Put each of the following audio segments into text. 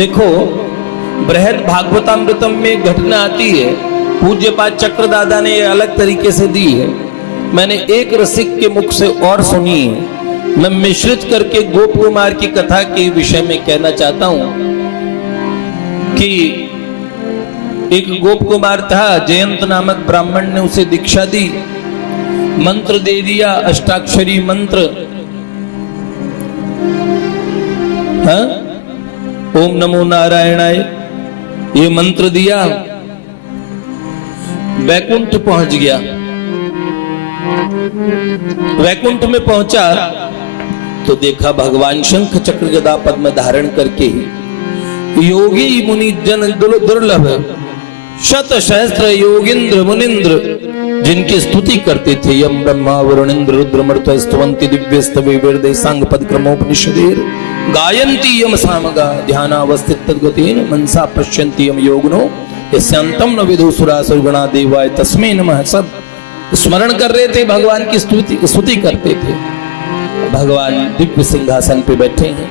देखो बृहद भागवतामृतम में घटना आती है, पूज्यपाद चक्रदादा ने ये अलग तरीके से दी है, मैंने एक रसिक के मुख से और सुनी है। मैं मिश्रित करके गोप कुमार की कथा के विषय में कहना चाहता हूं कि एक गोप कुमार था, जयंत नामक ब्राह्मण ने उसे दीक्षा दी, मंत्र दे दिया, अष्टाक्षरी मंत्र, हाँ? ओम नमो नारायणाय ये मंत्र दिया, वैकुंठ पहुंच गया। वैकुंठ में पहुंचा तो देखा भगवान शंख चक्र गदा पद्म धारण करके योगी मुनि जन दुर्लभ शत सहस्त्र योगिंद्र मुनिंद्र जिनकी स्तुति करते थे, यम ब्रह्मा वरुणेन्द्र रुद्र मरुत स्तवंति दिव्य स्तवे वेद सांग पद क्रमोपनिषदेर गायन्ति यम सामगा ध्यानावस्थित तद्गतेन मनसा पश्यन्ति यम योगिनो यस्यांतम न विदु सुरासुरगणा देवाय तस्मै नमः। सब स्मरण कर रहे थे, भगवान की स्तुति करते थे। भगवान दिव्य सिंहासन पे बैठे हैं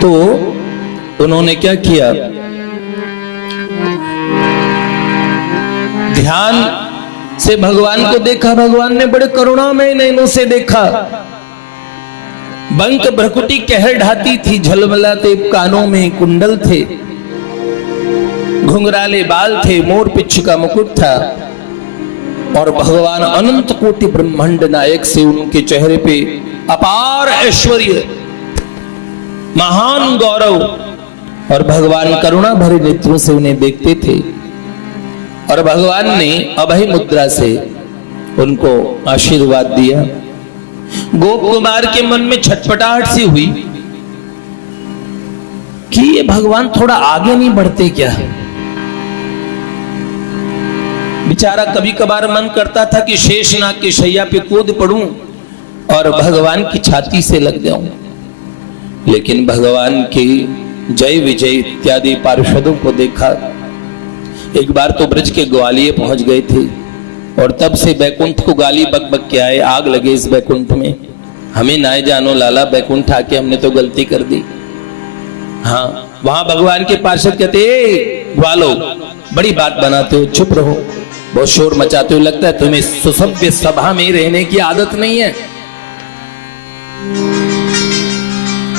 तो उन्होंने क्या किया, ध्यान से भगवान को देखा। भगवान ने बड़े करुणामय नयनों से देखा। बंक भ्रकुटी कहर ढाती थी, झलमलाते कानों में कुंडल थे, घुंघराले बाल थे, मोर पिच्छ का मुकुट था और भगवान अनंत कोटि ब्रह्मांड नायक से उनके चेहरे पे अपार ऐश्वर्य, महान गौरव और भगवान करुणा भरे नेत्रों से उन्हें देखते थे। और भगवान ने अभय मुद्रा से उनको आशीर्वाद दिया। गोप कुमार के मन में छटपटाहट सी हुई कि ये भगवान थोड़ा आगे नहीं बढ़ते क्या। बेचारा कभी कभार मन करता था कि शेषनाग की शैया पे कूद पड़ूं और भगवान की छाती से लग जाऊं, लेकिन भगवान की जय विजय इत्यादि पार्षदों को देखा। एक बार तो ब्रज के ग्वालियर पहुंच गए थे और तब से बैकुंठ को गाली बक बक के आए, आग लगे इस बैकुंठ में, हमें ना जानो लाला, बैकुंठ आके हमने तो गलती कर दी। हाँ, वहां भगवान के पार्षद कहते, ग्वालो बड़ी बात बनाते हो, चुप रहो, बहुत शोर मचाते हो, लगता है तुम्हें सुसभ्य सभा में रहने की आदत नहीं है।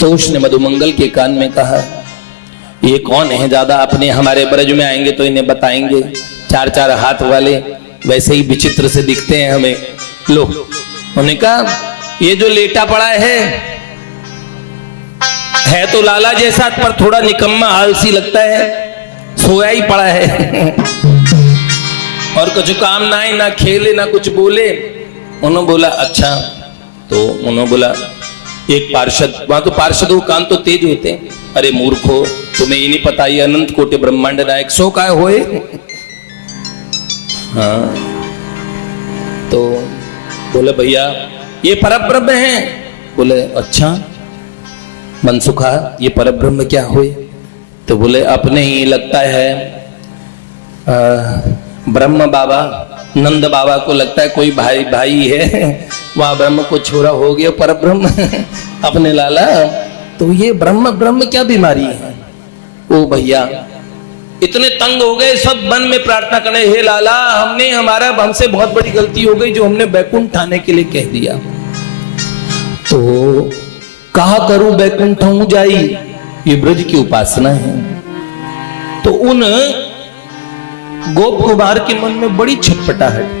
तो उसने मधुमंगल के कान में कहा, ये कौन है, ज्यादा अपने हमारे ब्रज में आएंगे तो इन्हें बताएंगे, चार चार हाथ वाले वैसे ही विचित्र से दिखते हैं हमें। लो, उन्होंने कहा ये जो लेटा पड़ा है तो लाला जैसा, पर थोड़ा निकम्मा आलसी लगता है, सोया ही पड़ा है और कुछ काम ना है, ना खेले ना कुछ बोले। उन्होंने बोला अच्छा, तो उन्होंने बोला एक पार्षद, वहां तो पार्षदों कान तो तेज होते हैं, अरे मूर्खो तुम्हें ये नहीं पता ये अनंत कोटि ब्रह्मांड नायक सो काय होए। हाँ, तो बोले भैया ये परब्रह्म है। बोले अच्छा मनसुखा, ये परब्रह्म क्या हुए? तो बोले अपने ही लगता है ब्रह्म बाबा, नंद बाबा को लगता है कोई भाई भाई है, वहां ब्रह्म को छोरा हो गया परब्रह्म अपने लाला। तो ये ब्रह्म ब्रह्म क्या बीमारी है? ओ भैया इतने तंग हो गए, सब मन में प्रार्थना करने, हे लाला हमसे बहुत बड़ी गलती हो गई जो हमने बैकुंठ आने के लिए कह दिया। तो कहा करूं बैकुंठ हूं जाई, ये ब्रज की उपासना है। तो उन गोप कुमार के मन में बड़ी छटपटाहट।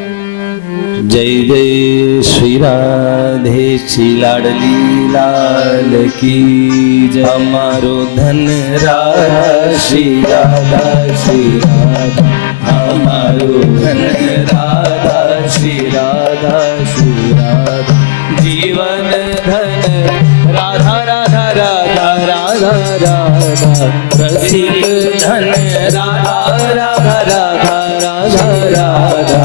जय जय श्री राधे श्री लाडली लाल की जय, हमारो धन राधा श्री राधा श्री राधा, हमारो धन राधा श्री राधा श्री राधा, जीवन धन राधा राधा राधा राधा राधा, रसिक धन राधा राधा राधा राधा राधा,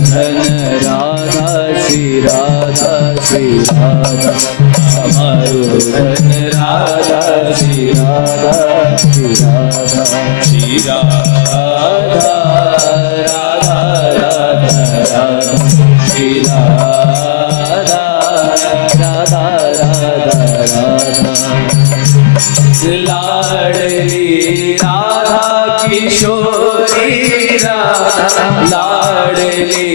धन राधा श्री राधा श्री राधा, हमारो धन राधा श्री राधा श्री राधा, श्री राधा राधा राधा राधा, श्री राधा राधा राधा राधा। लाडली राधा किशोरी राधा, लाडली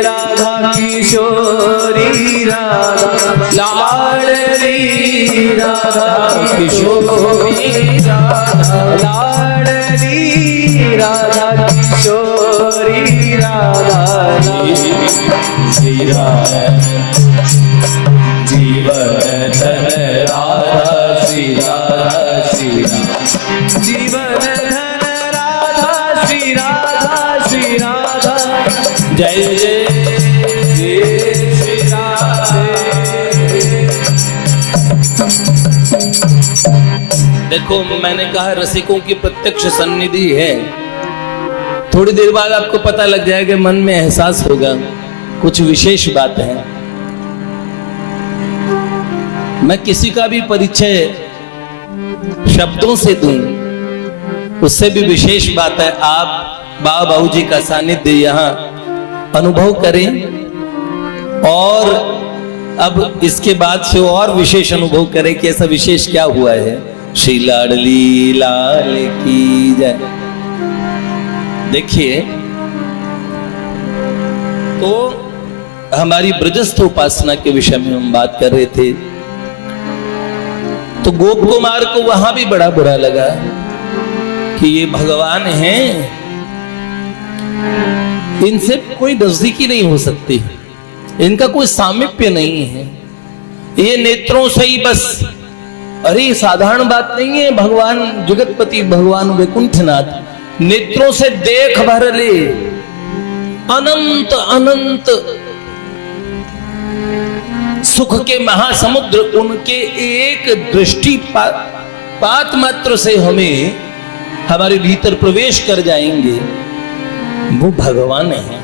राधा किशोरी राधा, लाडली राधा किशोरी राधा, लाडली राधा किशोरी राधा, जीवन धन राधा श्री राधा श्री राधा, जीवन धन राधा श्री राधा श्री राधा, जय जय श्री राधे। देखो मैंने कहा रसिकों की प्रत्यक्ष सन्निधि है। थोड़ी देर बाद आपको पता लग जाएगा, मन में एहसास होगा कुछ विशेष बात है। मैं किसी का भी परिचय शब्दों से दूं, उससे भी विशेष बात है आप बाबा बाबू जी का सानिध्य यहाँ अनुभव करें, और अब इसके बाद से और विशेष अनुभव करें कि ऐसा विशेष क्या हुआ है। श्री लाडली लाल की जय। देखिए, तो हमारी ब्रजस्थ उपासना के विषय में हम बात कर रहे थे, तो गोप कुमार को वहां भी बड़ा बुरा लगा कि ये भगवान हैं, इनसे कोई नजदीकी नहीं हो सकती, इनका कोई सामीप्य नहीं है, ये नेत्रों से ही बस। अरे साधारण बात नहीं है, भगवान जगतपति भगवान वैकुंठनाथ नेत्रों से देख भर ले, अनंत अनंत सुख के महासमुद्र उनके एक दृष्टिपात मात्र से हमें हमारे भीतर प्रवेश कर जाएंगे, वो भगवान है।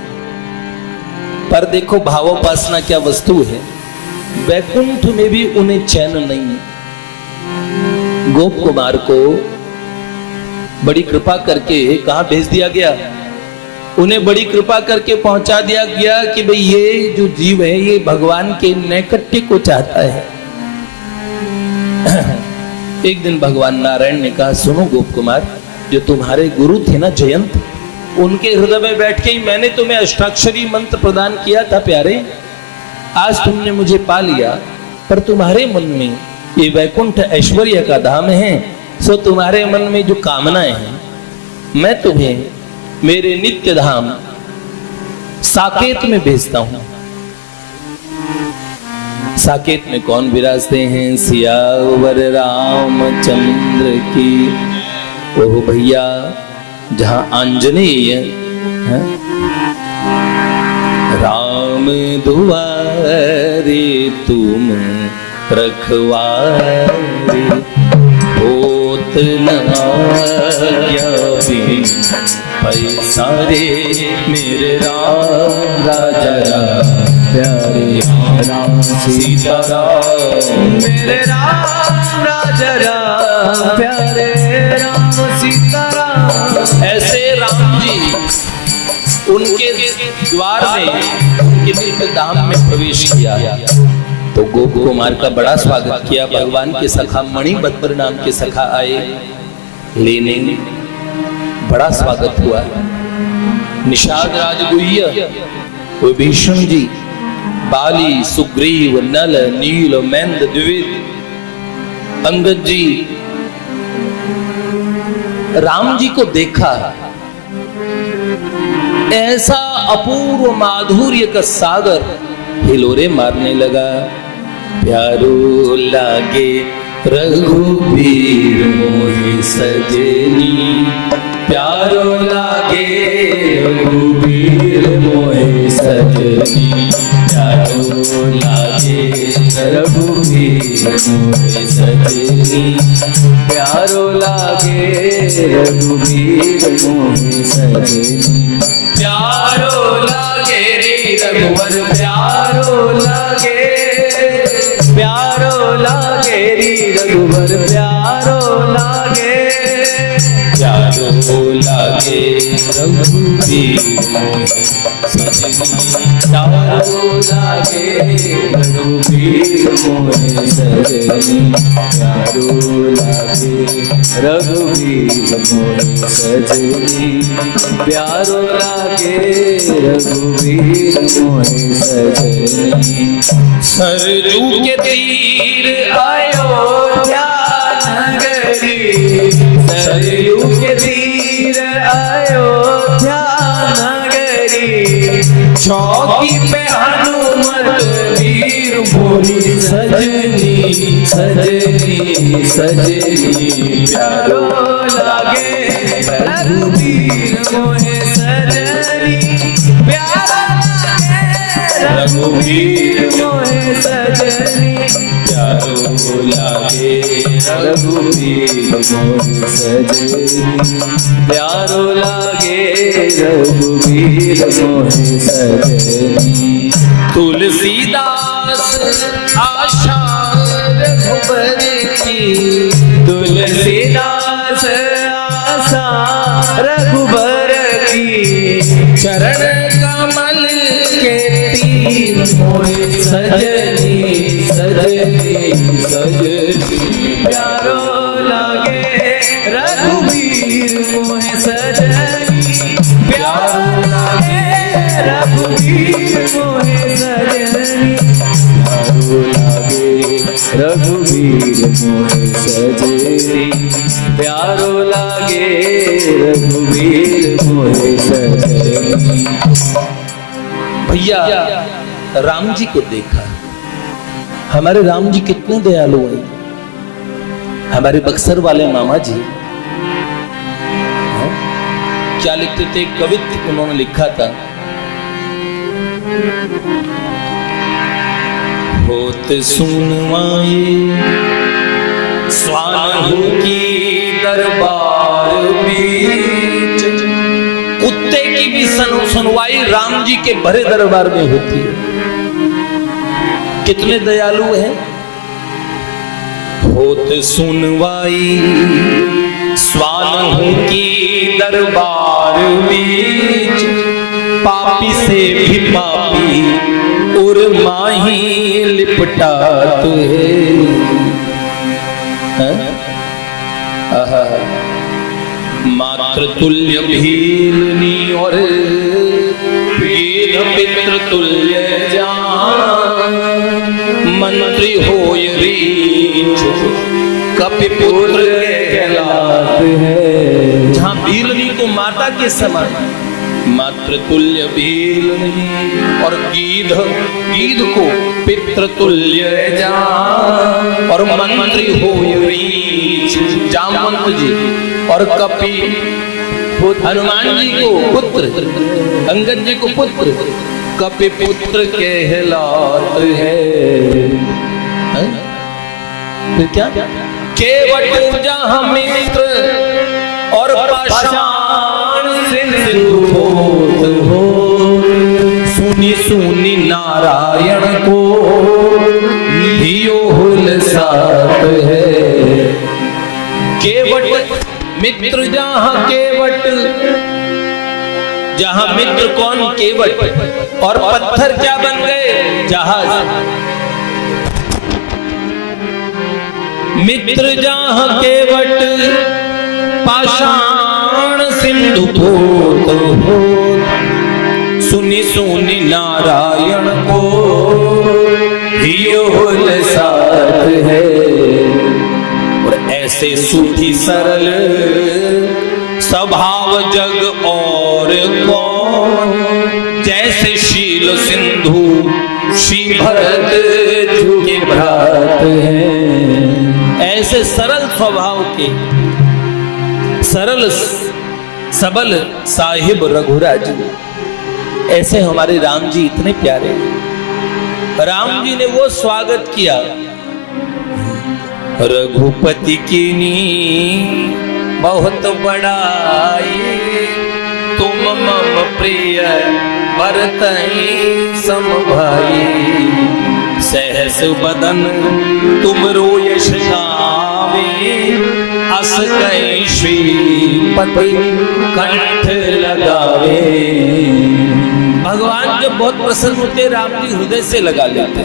पर देखो भावोपासना क्या वस्तु है, वैकुंठ में भी उन्हें चैन नहीं है। गोप कुमार को बड़ी कृपा करके कहां भेज दिया गया, उन्हें बड़ी कृपा करके पहुंचा दिया गया कि भाई ये जो जीव है ये भगवान के नैकट्य को चाहता है। एक दिन भगवान नारायण ने कहा, सुनो गोप कुमार, जो तुम्हारे गुरु थे ना जयंत, उनके हृदय में बैठ के ही मैंने तुम्हें अष्टाक्षरी मंत्र प्रदान किया था प्यारे। आज तुमने मुझे पा लिया, पर तुम्हारे मन में ये वैकुंठ ऐश्वर्य का धाम है, सो तुम्हारे मन में जो कामनाएं हैं मैं तुम्हें मेरे नित्य धाम साकेत में भेजता हूं। साकेत में कौन विराजते हैं? सियावर रामचंद्र की। ओह भैया, जहां आंजनेय राम दुआरे तुम रखवारे, होत न आज्ञा बिन पैसा रे मेरे राम राजा राम प्यारे राम सीता राम मेरे राम राजा राम प्यारे राम सीता राम। ऐसे राम जी उनके द्वार में उनके नित्य धाम में प्रवेश किया, तो गोप कुमार का बड़ा स्वागत किया। भगवान के सखा मणिभद्र नाम के सखा आए लेने, बड़ा स्वागत हुआ। निषाद राजगुह्य, विभीषण जी, बाली, सुग्रीव, नल, नील, मैंद, द्विविद, अंगद जी, राम जी को देखा, ऐसा अपूर्व माधुर्य का सागर हिलोरे मारने लगा। प्यारो लागे रघुबीर मोहि सजनी, प्यारो लागे रघुबीर मोहि सजनी, प्यारो लागे रघुबीर मोहि सजनी, प्यारो लागे रघुबीर मोहि सजनी, प्यारो लागे रघुवर प्यारो लागे, प्यारो लागे रघुवर प्यारो लागे, प्यारो लागे रघुबीर मोहि सजनी, प्यारो लागे रघुबीर मोहि सजनी, प्यारो लागे रघुवीर मोहे सजनी प्यारो लागे रघुवीर मोहे सजनी सरजू के तीर अयोध्या नगरी सरयू के तीर अयोध्या नगरी चौकी पे हनुमत वीर मोरी सजनी सजनी सजनी प्यारो लागे रघुवीर मोहे सजनी प्यारो लागे रघुवीर मोहे सजनी प्यारो लागे रघुवीर मोहे सजनी प्यारो लागे रघुवीर मोहे सजनी तुलसीदास आशा रघुबर की, तुलसीदास आशा रघुबर की चरण कमल के तीर मोहे सजनी सजनी सजनी प्यारो लागे रघुवीर मोहे सजनी प्यारो लागे रघुवीर मोहे सजनी प्यारो लागे रघुवीर मोहे सजनी प्यारो लागे रघुवीर मोहे सजनी भैया राम जी को देखा, हमारे राम जी कितने दयालु हैं। हमारे बक्सर वाले मामा जी क्या लिखते थे, कवित्व उन्होंने लिखा था, होत सुनवाई स्वानहु की दरबार बीच, कुत्ते की भी सुनवाई राम जी के भरे दरबार में होती है। कितने दयालु हैं। होत सुनवाई स्वानहु की दरबार बीच, पापी से भी पापी और माही लिपटात है। मात्र तुल्य भीलनी और पितृ तुल्य जान, मंत्री होय रीछ कपि पुत्र कहलात है। जहां भीलनी को माता के समान, मात्र तुल्य भीलनी और गीध को पितृ तुल्य जान, और मंत्री होय रीछ जामवंत जी, और कपि हनुमान जी को पुत्र, अंगद जी को पुत्र, कपि पुत्र कहलात है। फिर क्या, केवट जहाँ मित्र और पाषाण सिंधु होत हो, सुनी सुनी नारायण को धियो हुलसात है। केवट मित्र जहाँ केवट, जहाँ मित्र कौन, केवट, और पत्थर क्या बन गए, जहाज। मित्र जहाँ केवट पाषाण सिंधु पोत हो, सुनी सुनी नारायण को धियो हुलसात है। और ऐसे सूफी सरल स्वभाव जग और कौन, जैसे शील सिंधु श्री भरत के भ्रात हैं। ऐसे सरल स्वभाव के सरल सबल साहिब रघुराज, ऐसे हमारे राम जी इतने प्यारे। राम जी ने वो स्वागत किया, रघुपति कीनी बहुत बड़ाई, तुम मम प्रिय भरतहि सम भाई, सहस बदन तुम रो यश गावे, अस कहीं श्रीपति कंठ लगावे। भगवान जब बहुत प्रसन्न होते राम जी हृदय से लगा लेते।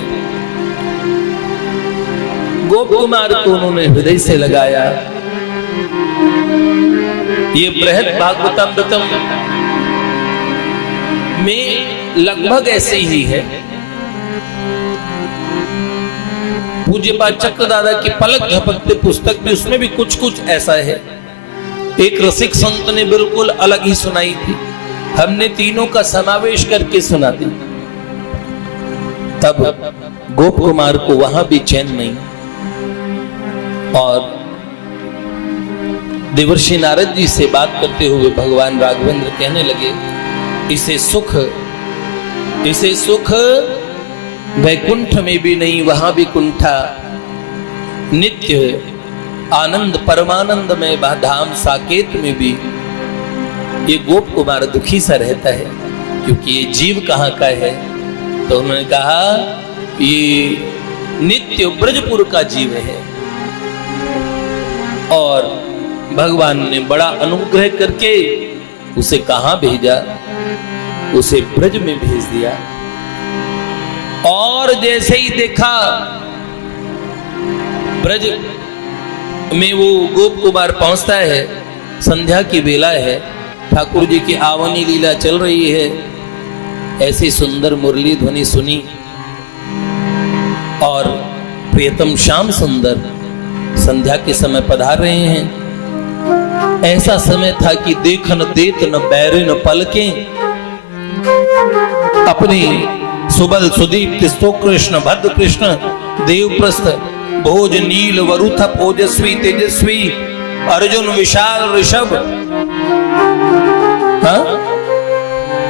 गोप कुमार को उन्होंने हृदय से लगाया, ये बृहद भागवतामृतम में लगभग ऐसे ही है। पूज्य पाद चक्र दादा की पलक झपकते पुस्तक भी, उसमें भी कुछ कुछ ऐसा है। एक रसिक संत ने बिल्कुल अलग ही सुनाई थी, हमने तीनों का समावेश करके सुना दी। तब गोप कुमार को वहां भी चैन नहीं, और देवर्षि नारद जी से बात करते हुए भगवान राघवेंद्र कहने लगे, इसे सुख वैकुंठ में भी नहीं, वहां भी कुंठा। नित्य आनंद परमानंद में धाम साकेत में भी ये गोप कुमार दुखी सा रहता है, क्योंकि ये जीव कहाँ का है। तो उन्होंने कहा ये नित्य ब्रजपुर का जीव है, और भगवान ने बड़ा अनुग्रह करके उसे कहां भेजा, उसे ब्रज में भेज दिया। और जैसे ही देखा ब्रज में वो गोप कुमार पहुंचता है, संध्या की बेला है, ठाकुर जी की आवनी लीला चल रही है, ऐसी सुंदर मुरली ध्वनि सुनी, और प्रियतम श्याम सुंदर संध्या के समय पधार रहे हैं। ऐसा समय था कि देख न देत न बैरे न पलके, अपनी सुबल सुदीप्त स्तोत्र कृष्ण भद्र कृष्ण देवप्रस्थ भोज नील वरुथ ओजस्वी तेजस्वी अर्जुन विशाल ऋषभ,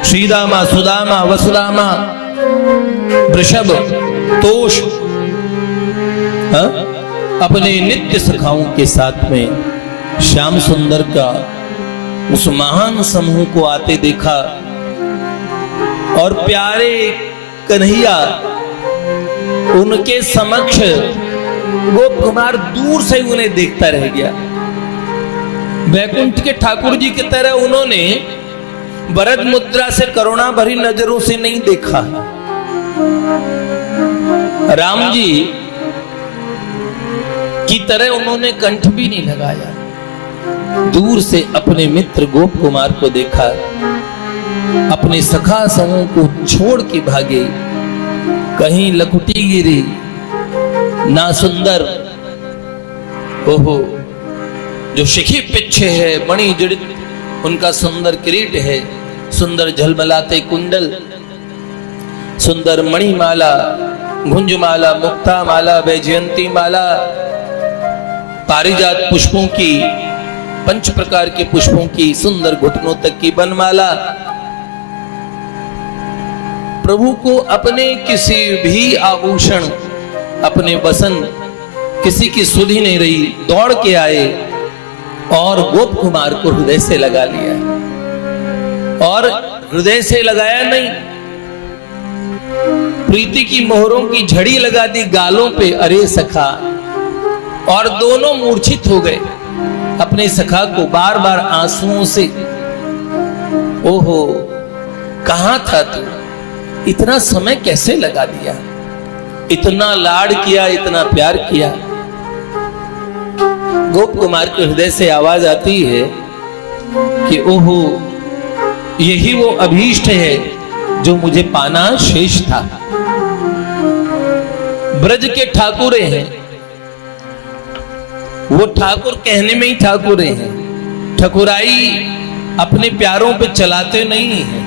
श्रीदामा सुदामा वसुदामा वृषभ तोष, अपने नित्य सखाओं के साथ में श्याम सुंदर का उस महान समूह को आते देखा, और प्यारे कन्हैया उनके समक्ष गोप कुमार दूर से उन्हें देखता रह गया। वैकुंठ के ठाकुर जी की तरह उन्होंने वरद मुद्रा से करुणा भरी नजरों से नहीं देखा। राम जी की तरह उन्होंने कंठ भी नहीं लगाया। दूर से अपने मित्र गोप कुमार को देखा, अपने सखा समूह को छोड़ के भागे, कहीं लकुटी गिरी ना सुंदर, ओहो जो शिखी पिछे है, मणि जड़ित उनका सुंदर किरीट है, सुंदर झलमलाते कुंडल, सुंदर मणिमाला, गुंजमाला, मुक्ता माला, वैजयंती माला, पारिजात पुष्पों की, 5 प्रकार के पुष्पों की, सुंदर घुटनों तक की बनमाला। प्रभु को अपने किसी भी आभूषण, अपने वसन, किसी की सुधि नहीं रही, दौड़ के आए और गोप कुमार को हृदय से लगा लिया। और हृदय से लगाया नहीं, प्रीति की मोहरों की झड़ी लगा दी गालों पे, अरे सखा, और दोनों मूर्छित हो गए। अपने सखा को बार बार आंसुओं से, ओहो कहां था तू, इतना समय कैसे लगा दिया, इतना लाड किया, इतना प्यार किया। गोप कुमार के हृदय से आवाज आती है कि ओहो यही वो अभीष्ट है जो मुझे पाना शेष था। ब्रज के ठाकुरे हैं, वो ठाकुर कहने में ही ठाकुरे हैं, ठकुराई अपने प्यारों पे चलाते नहीं हैं।